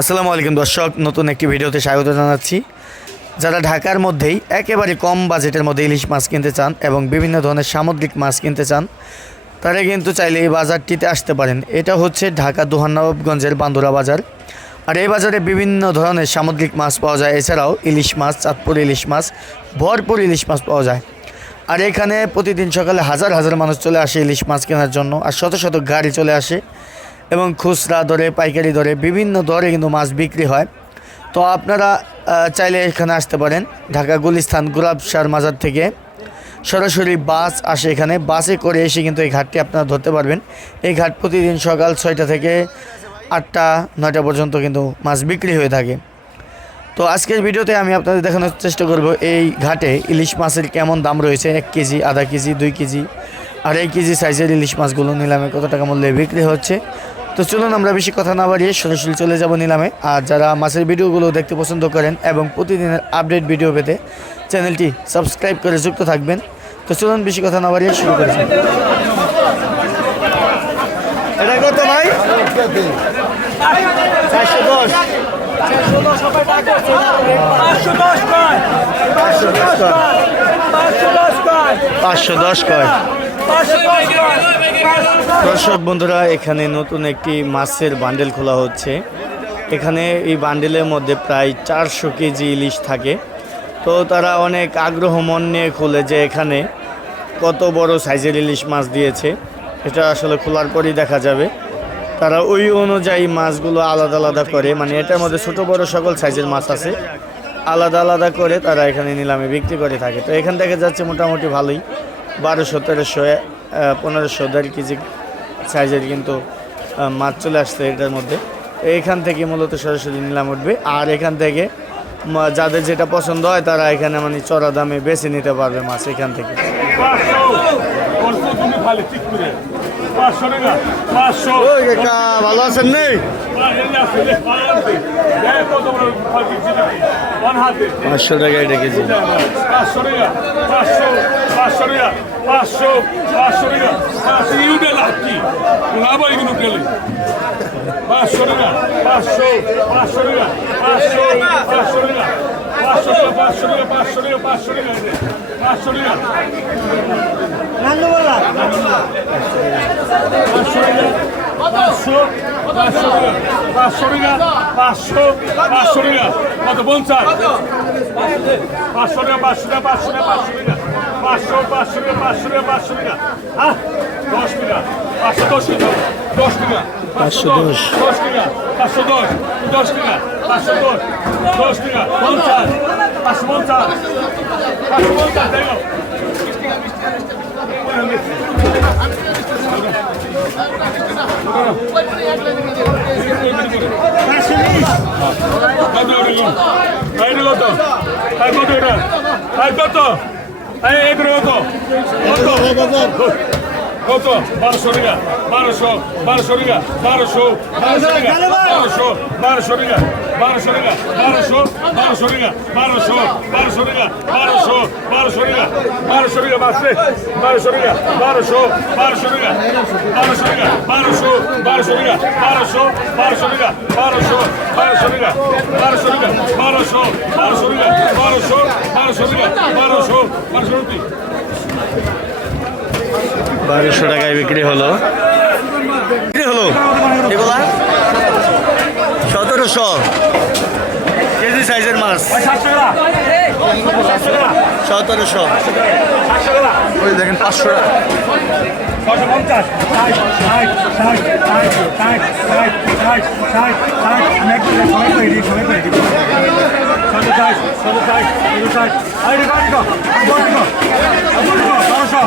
আসসালামু আলাইকুম দর্শক, নতুন একটি ভিডিওতে স্বাগত জানাচ্ছি। যারা ঢাকার মধ্যেই একেবারে কম বাজেটের মধ্যে ইলিশ মাছ কিনতে চান এবং বিভিন্ন ধরনের সামুদ্রিক মাছ কিনতে চান, তারা কিন্তু চাইলে এই বাজারটিতে আসতে পারেন। এটা হচ্ছে ঢাকা দুহানবাবগঞ্জের বান্দুরা বাজার। আর এই বাজারে বিভিন্ন ধরনের সামুদ্রিক মাছ পাওয়া যায়। এছাড়াও ইলিশ মাছ, চাঁদপুর ইলিশ মাছ, ভরপুর ইলিশ মাছ পাওয়া যায়। আর এখানে প্রতিদিন সকালে হাজার হাজার মানুষ চলে আসে ইলিশ মাছ কেনার জন্য। আর শত শত গাড়ি চলে আসে। এবং খুচরা দরে পাইকারি দরে বিভিন্ন দরে কিন্তু মাছ বিক্রি হয়। তো আপনারা চাইলে এখানে আসতে পারেন। ঢাকা গুলিস্তান গোলাপসার মাজার থেকে সরাসরি বাস আসে এখানে। বাসে করে এসে কিন্তু এই ঘাটটি আপনারা ধরতে পারবেন। এই ঘাট প্রতিদিন সকাল ছয়টা থেকে আটটা, নয়টা পর্যন্ত কিন্তু মাছ বিক্রি হয়ে থাকে। তো আজকের ভিডিওতে আমি আপনাদের দেখানোর চেষ্টা করব এই ঘাটে ইলিশ মাছের কেমন দাম রয়েছে। এক কেজি, আধা কেজি, দুই কেজি আড়াই কেজি সাইজের ইলিশ মাছগুলো নিলামে কত টাকা মূল্যে বিক্রি হচ্ছে। তো চলুন আমরা বেশি কথা না বাড়িয়ে সরাসরি চলে যাব নিলামে। আর যারা মাছের ভিডিওগুলো দেখতে পছন্দ করেন এবং প্রতিদিনের আপডেট ভিডিও পেতে চ্যানেলটি সাবস্ক্রাইব করে যুক্ত থাকবেন। তো চলুন বেশি কথা না বাড়িয়ে শুরু করেছি এটা কত ভাই? চারশো দশ। পাঁচশো দশ কয়। দর্শক বন্ধুরা, এখানে নতুন একটি মাছের বান্ডেল খোলা হচ্ছে। এখানে এই বান্ডেলের মধ্যে প্রায় চারশো কেজি ইলিশ থাকে। তো তারা অনেক আগ্রহ মন নিয়ে খোলে যে এখানে কত বড় সাইজের ইলিশ মাছ দিয়েছে। এটা আসলে খোলার পরই দেখা যাবে। তারা ওই অনুযায়ী মাছগুলো আলাদা আলাদা করে মানে এটার মধ্যে ছোট বড় সকল সাইজের মাছ আছে। আলাদা আলাদা করে তারা এখানে নিলামে বিক্রি করে থাকে। তো এখান থেকে যাচ্ছে মোটামুটি ভালোই। বারোশো, তেরোশো পনেরোশো, দেড় কেজি সাইজের কিন্তু মাছ চলে আসছে এটার মধ্যে। এখান থেকে মূলত সরাসরি নিলাম উঠবে। আর এখান থেকে যাদের যেটা পছন্দ হয় তারা এখানে মানে চড়া দামে বেছে নিতে পারবে মাছ এখান থেকে। ভালো আছেন নেই পাঁচশো টাকা এটা কেজি। পাঁচশো টাকা পাঁচশো পাঁচশো টাকা পাঁচশো পাঁচশো পাঁচশো ইউটে লাকি লাভ এগুলো গেলে পাঁচশো টাকা পাঁচশো পাঁচশো টাকা পাঁচশো পাঁচশো টাকা পাঁচশো টাকা পাঁচশো টাকা পাঁচশো টাকা পাঁচশো টাকা পাঁচশো টাকা পাঁচশো পাঁচশো টাকা পাঁচশো পাঁচশো পাঁচশো টাকা পাঁচশো টাকা পাঁচশো পাঁচশো টাকা পাঁচশো টাকা পাঁচশো পাঁচশো টাকা পাঁচশো টাকা পাঁচশো টাকা হ্যাঁ টাকা passou passou başlıyor, passou Ha? passou Başla passou Doşmuyor. passou doş. passou Başla passou Doşmuyor. passou doş. passou Montar. passou montar. passou montar. Dayo. Başlıyor. Hadi oraya. Haydi goto. Haydi goto. Haydi goto. এগুলো কত? কত? বারোশো টাকা বারোশো বারোশো টাকা বারোশো বারোশো বারোশো টাকা বারোশো টাকা বারোশো বারোশো টাকা বারোশো বারোশো টাকা বারোশো বারোশো টাকা বারোশো টাকা বাঁচবে বারোশো টাকা বারোশো বারোশো টাকা বারোশো টাকা বারোশো বারোশো টাকা বারোশো বারোশো টাকা বারোশো বারোশো টাকা বারোশো টাকা বারোশো বারোশো টাকা বারোশো বারোশো টাকা বারোশো বারোশো টাকা বারোশো টাকায় বিক্রি হলো? হলো? এগুলা? সতেরোশো। কেজি সাইজের মাছ। সতেরোশো। ওই দেখেন পাঁচশো টাকা। পঞ্চাশ ষাট ষাট ষাট ষাট ষাট ষাট ষাট ষাট ষাট আমি একটু সময় করে দিই সময় করে দিই ছশো ষাট ছশো ষাট ছশো ষাট আরে রেখো রেখো বারোশো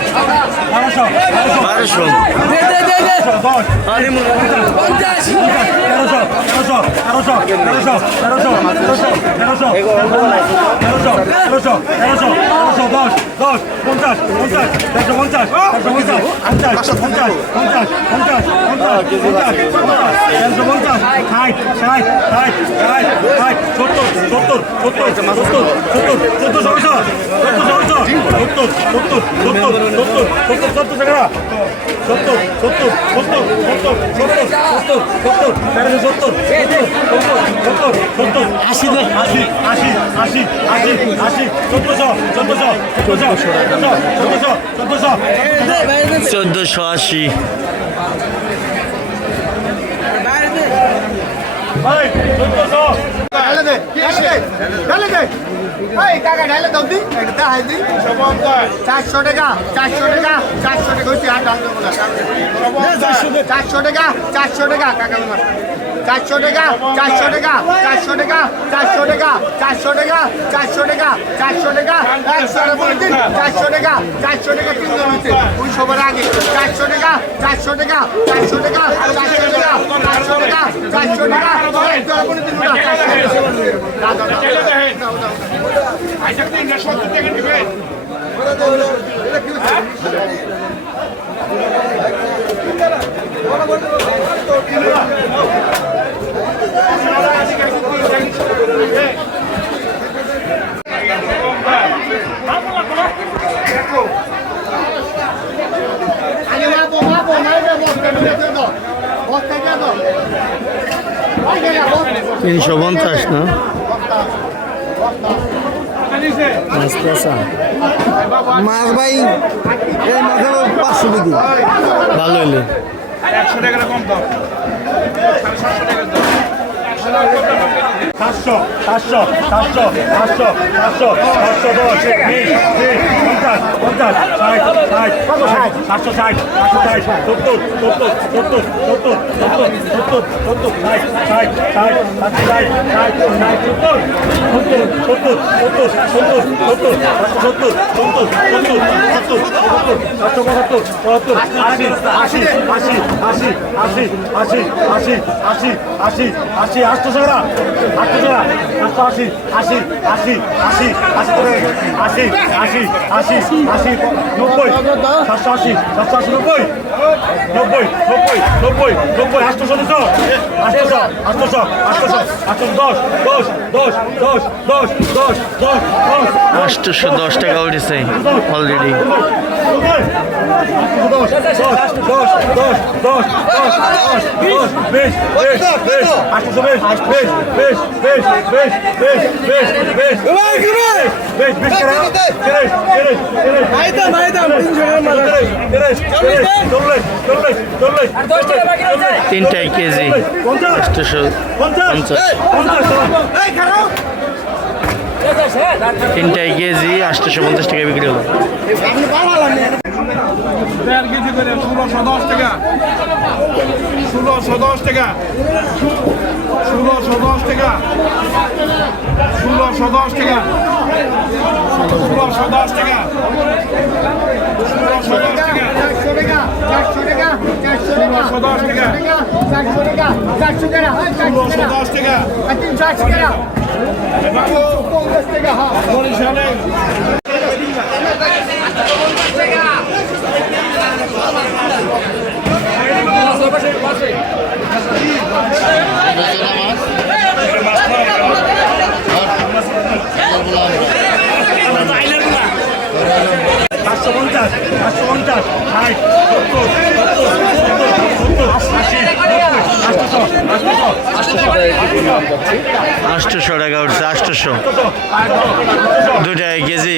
বারোশো বারোশো বারোশো দশ আরে মনে হয় তেরোশো তেরোশো তেরোশো তেরোশো তেরোশো তেরোশো তেরোশো তেরোশো তেরোশো তেরোশো তেরোশো দশ দশ পঞ্চাশ পঞ্চাশ দেড়শো পঞ্চাশ দেড়শো পঞ্চাশ পঞ্চাশ পঞ্চাশ পঞ্চাশ পঞ্চাশ পঞ্চাশ একশো পঞ্চাশ ষাট ষাট ষাট ষাট ষাট সত্তর সত্তর সত্তর সত্তর সত্তর সত্তর চোদ্দোশো সত্তরশো সত্তর সত্তর সত্তর সত্তর সত্তর সত্তর টাকা সত্তর সত্তর সত্তর সত্তর সত্তর সত্তর সত্তর তেরোশো সত্তর সত্তর সত্তর সত্তর আশি আশি আশি আশি আশি আশি চোদ্দশো চোদ্দশো চোদ্দশো চোদ্দশো চোদ্দশো চোদ্দোশো আশি চোদ্দশো চারশো টাকা চারশো টাকা চারশো টাকা। চারশো টাকা চারশো টাকা কাকা চারশো টাকা চারশো টাকা চারশো টাকা চারশো টাকা চারশো টাকা চারশো টাকা চারশো টাকা একশো টাকা চারশো টাকা চারশো টাকা তিন জন হচ্ছে ওই সবার আগে চারশো টাকা চারশো টাকা চারশো টাকা চারশো টাকা চারশো টাকা চারশো টাকা দিন না চারশো টাকা দাও, তিনশো পঞ্চাশ না মাছ পেঁচা মাছ ভাই এই মাছের পাঁচশো বিক্রি ভালো হইলে একশো টাকা কম দাম সাতশো টাকা দাম সাতশো সাতশো সাতশো সাতশো সাতশো সাতশো দশ পঞ্চাশ পঞ্চাশ ষাট ষাট সাতশো ষাট সাতশো ষাট সত্তর সত্তর সত্তর সত্তর সত্তর সত্তর সত্তর ষাট ষাট ষাট সাতশো ষাট ষাট ষাট সত্তর সত্তর সত্তর সত্তর সত্তর সত্তর সত্তর সত্তর সত্তর সত্তর সাতশো পঁচাত্তর পঁচাত্তর আশি আশি আশি আশি আশি আশি আশি আশি আশি আশি আটশো টাকা আটশো টাকা আটশো আশি আশি আশি আশি আশি করে আশি আশি আশি আশি নব্বই সাতশো আশি সাতশো আশি নব্বই নব্বই নব্বই নব্বই নব্বই আটশো দুশো আটশো আটশো আটশো আটশো দশ দশ দশ দশ দশ দশ দশ আটশোশো দশ টাকা উঠেছে অলরেডি দশ দশ বেশ বেশ বেশ আটশো বেশ বেশ বেশ বেশ বেশ বেশ বেশ বেশ বেশ বেশ আইতাম আইতাম তিনশো তিনটাই কেজি পঞ্চাশ। পঞ্চাশ। পঞ্চাশ কেজি আটশোশো পঞ্চাশ টাকা বিক্রি হলো কেজি করে ষোলোশো দশ টাকা ষোলোশো দশ টাকা ষোলোশো দশ টাকা ষোলোশো দশ টাকা ষোলোশো দশ টাকা ষোলোশো দশ টাকা চারশো টাকা চারশো টাকা চারশো টাকা দশ টাকা চারশো টাকা চারশো টাকা হ্যাঁ চারশো টাকা দশ টাকা পঞ্চাশ টাকা হ্যাঁ বরিশালে পাঁচশো পঞ্চাশ পাঁচশো সত্তর সত্তর সত্তর সত্তর আশি নব্বই আটশো আটশো আটশোশো টাকা উঠছে আটশোশো দু টাকা কেজি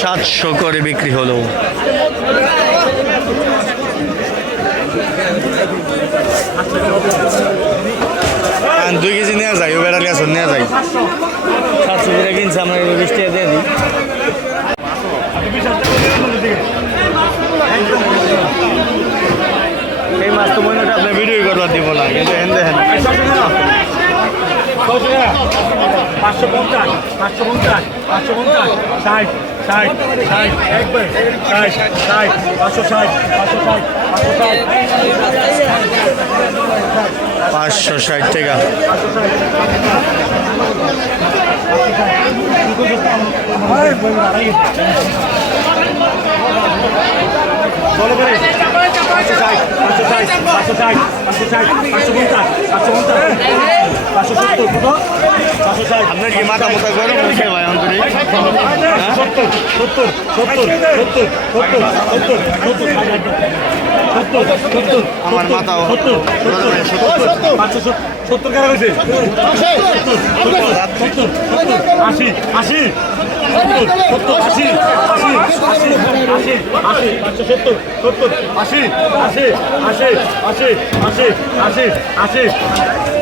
সাতশো করে বিক্রি হলো। দুই কেজি নেওয়া যায় ও বেড়ালে আসুন নেওয়া যায়। সাতশো টাকা কিনছে আমরা বিশ টাকা দিয়ে দিই। এই মাছ তো মনে আপনার ভিডিও করবার দিব না কিন্তু হেন দেখেন। পাঁচশো পঞ্চাশ পাঁচশো পঞ্চাশ পাঁচশো পঞ্চাশ ষাট ষাট ষাট একবার ষাট ষাট পাঁচশো ষাট পাঁচশো ষাট পাঁচশো ষাট। পাঁচশো ষাট টাকা। বলো করে পাঁচশো ষাট পাঁচশো ষাট পাঁচশো ষাট পাঁচশো ষাট পাঁচশো পঞ্চাশ মাথা মোটা করে বলছে ভাই সত্তর সত্তর সত্তর সত্তর সত্তর সত্তর সত্তর আমার মাথাও সত্তর সত্তর হয়েছে আশি আশি আশি আশি আশি আশি আশি আশি আশি আশি আশি